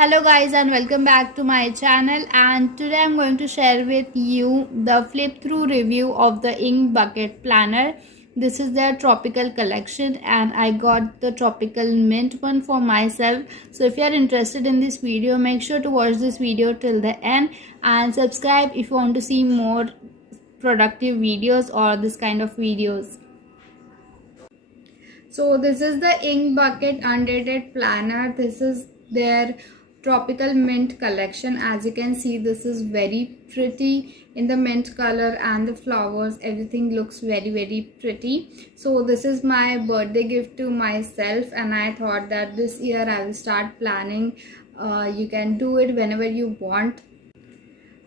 Hello guys and welcome back to my channel, and today I'm going to share with you the flip through review of the Ink Bucket Planner. This is their tropical collection and I got the tropical mint one for myself. So if you are interested in this video, make sure to watch this video till the end and subscribe if you want to see more productive videos or this kind of videos. So this is the Ink Bucket Undated Planner. This is their tropical mint collection. As you can see, this is very pretty in the mint color and the flowers. Everything looks very pretty. So this is my birthday gift to myself, and I thought that this year I will start planning. You can do it whenever you want.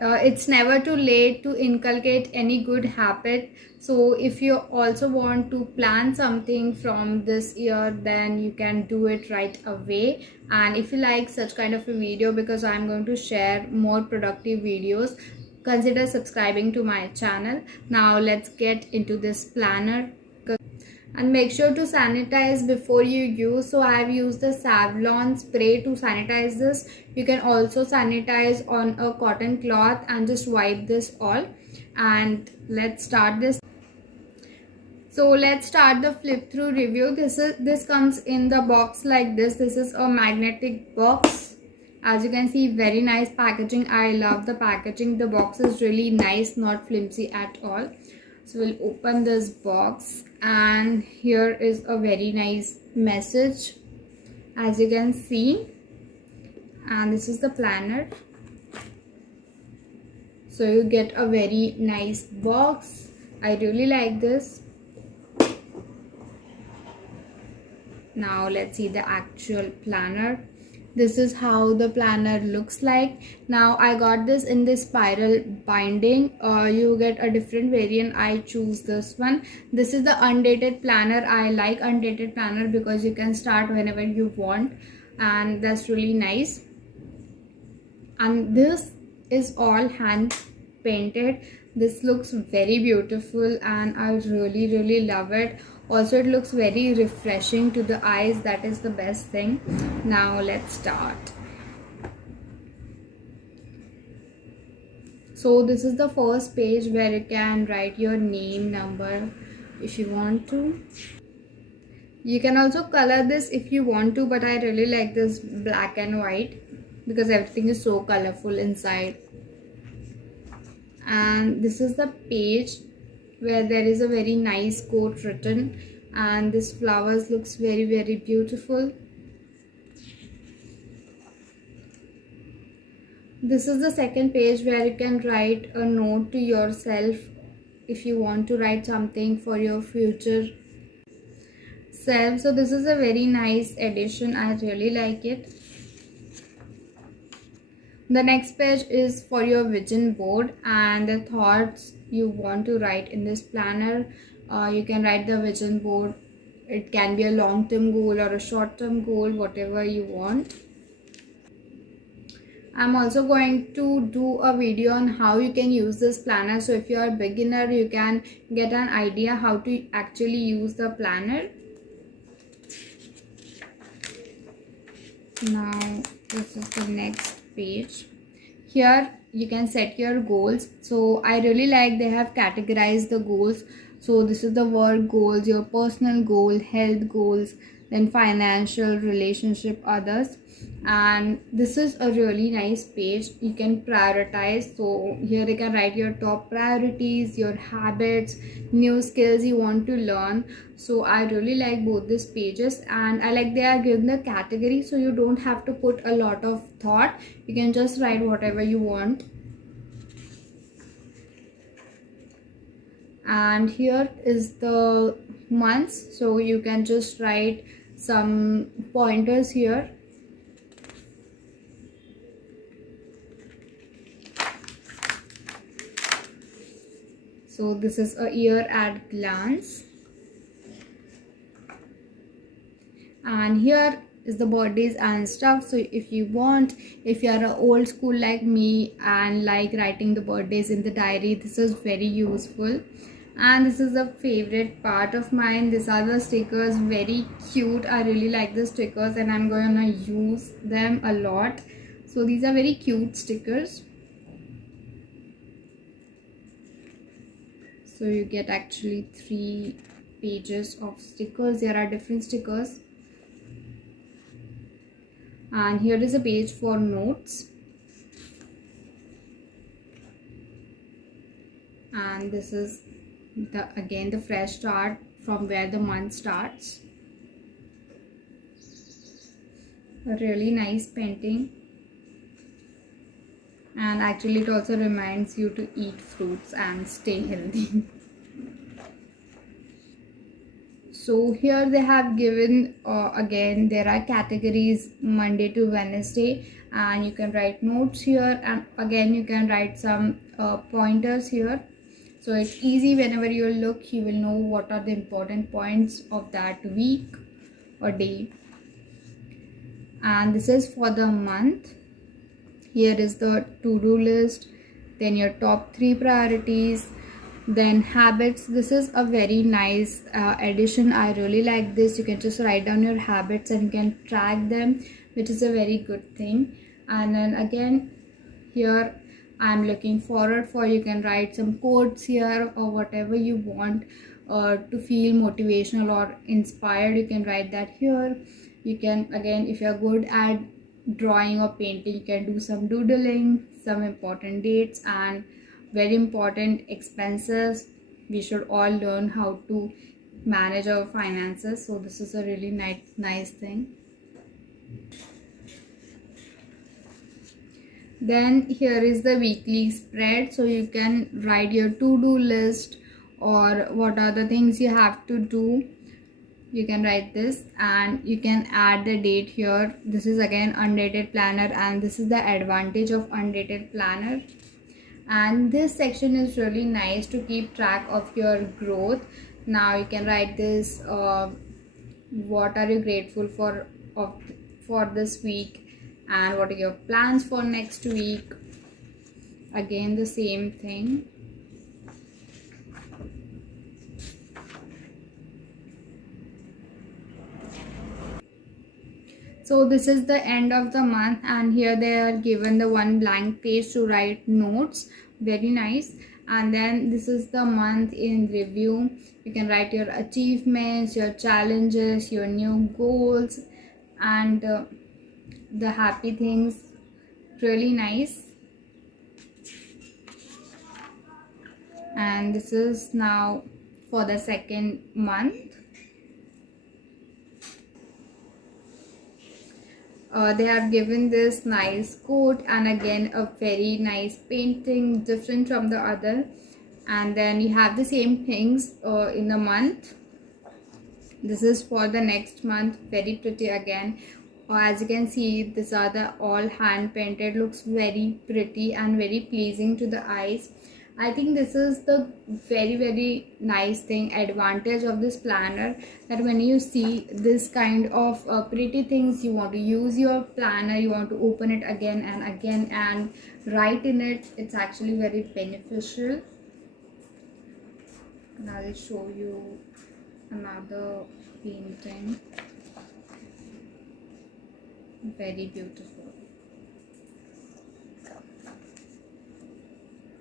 It's never too late to inculcate any good habit. So if you also want to plan something from this year, then you can do it right away. And if you like such kind of a video, because I'm going to share more productive videos, consider subscribing to my channel. Now let's get into this planner. And make sure to sanitize before you use. So I have used the Savlon spray to sanitize this. You can also sanitize on a cotton cloth and just wipe this all. And let's start this. So let's start the flip through review. This comes in the box like this. This is a magnetic box. As you can see, very nice packaging. I love the packaging. The box is really nice, not flimsy at all. So we'll open this box, and here is a very nice message, as you can see. And this is the planner. So you get a very nice box. I really like this. Now let's see the actual planner. This is how the planner looks like. Now I got this in this spiral binding. You get a different variant. I choose this one. This is the undated planner. I like undated planner because you can start whenever you want, and that's really nice. And this is all hand painted. This looks very beautiful and I really love it. Also, it looks very refreshing to the eyes. That is the best thing. Now let's start. So this is the first page where you can write your name, number if you want to. You can also color this if you want to, but I really like this black and white because everything is so colorful inside. And this is the page where there is a very nice quote written, and this flowers looks very beautiful. This is the second page where you can write a note to yourself if you want to write something for your future self. So this is a very nice edition. I really like it. The next page is for your vision board and the thoughts you want to write in this planner. You can write the vision board. It can be a long-term goal or a short-term goal, whatever you want. I'm also going to do a video on how you can use this planner. So if you are a beginner, you can get an idea how to actually use the planner. Now this is the next page. Here you can set your goals. So I really like they have categorized the goals. So this is the work goals, your personal goal, health goals, then financial, relationship, others. And this is a really nice page. You can prioritize. So here you can write your top priorities, your habits, new skills you want to learn. So I really like both these pages, and I like they are given the category, so you don't have to put a lot of thought. You can just write whatever you want. And here is the months, so you can just write some pointers here. So this is a year at glance. And here is the birthdays and stuff. So if you want, if you are an old school like me and like writing the birthdays in the diary, this is very useful. And this is the favorite part of mine. These are the stickers, very cute. I really like the stickers and I'm gonna use them a lot. So these are very cute stickers. So you get actually 3 pages of stickers. There are different stickers, and here is a page for notes, and this is the fresh start from where the month starts. A really nice painting, and actually it also reminds you to eat fruits and stay healthy. So here they have given again there are categories Monday to Wednesday, and you can write notes here, and again you can write some pointers here. So it's easy, whenever you look you will know what are the important points of that week or day. And this is for the month. Here is the to-do list, then your top 3 priorities, then habits. This is a very nice addition. I really like this. You can just write down your habits and you can track them, which is a very good thing. And then again here I'm looking forward for, you can write some quotes here or whatever you want to feel motivational or inspired, you can write that here. You can, again, if you're good at drawing or painting, you can do some doodling, some important dates and very important expenses. We should all learn how to manage our finances, so this is a really nice thing. Then here is the weekly spread, so you can write your to-do list or what are the things you have to do. You can write this and you can add the date here. This is again undated planner, and this is the advantage of undated planner. And this section is really nice to keep track of your growth. Now you can write this what are you grateful for for this week, and what are your plans for next week. Again the same thing. So this is the end of the month, and here they are given the one blank page to write notes. Very nice. And then this is the month in review. You can write your achievements, your challenges, your new goals, and the happy things. Really nice. And this is now for the second month. They have given this nice quote, and again a very nice painting, different from the other. And then you have the same things in the month. This is for the next month. Very pretty again. As you can see, these are the all hand painted, looks very pretty and very pleasing to the eyes. I think this is the very nice thing, advantage of this planner, that when you see this kind of pretty things, you want to use your planner, you want to open it again and again and write in it. It's actually very beneficial. Now I'll show you another painting. Very beautiful.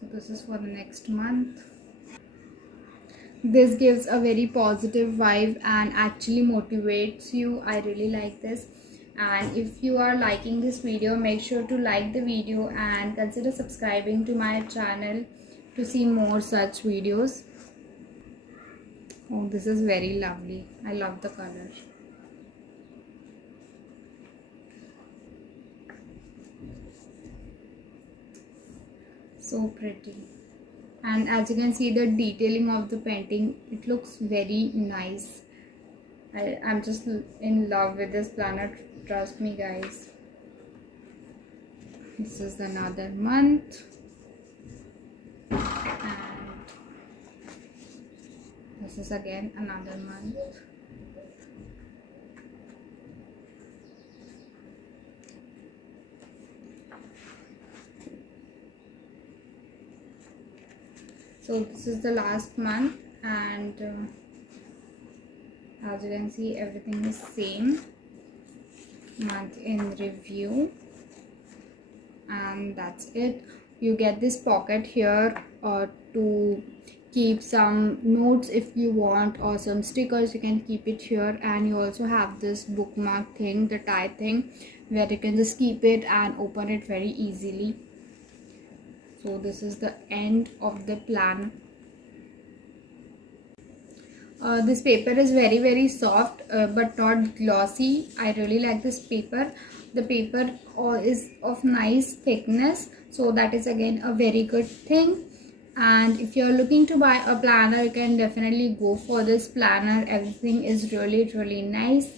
So this is for the next month. This gives a very positive vibe and actually motivates you. I really like this. And if you are liking this video, make sure to like the video and consider subscribing to my channel to see more such videos. Oh, this is very lovely. I love the color. So pretty. And as you can see, the detailing of the painting, it looks very nice. I'm just in love with this planner, trust me guys. This is another month, and this is again another month. So this is the last month, and as you can see, everything is same. Month in review, and that's it. You get this pocket here to keep some notes if you want, or some stickers. You can keep it here, and you also have this bookmark thing, the tie thing, where you can just keep it and open it very easily. So this is the end of the plan. This paper is very soft, but not glossy. I really like this paper. The paper is of nice thickness, so that is again a very good thing. And if you're looking to buy a planner, you can definitely go for this planner. Everything is really nice.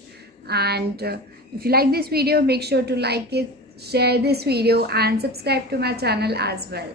And if you like this video, make sure to like it, share this video, and subscribe to my channel as well.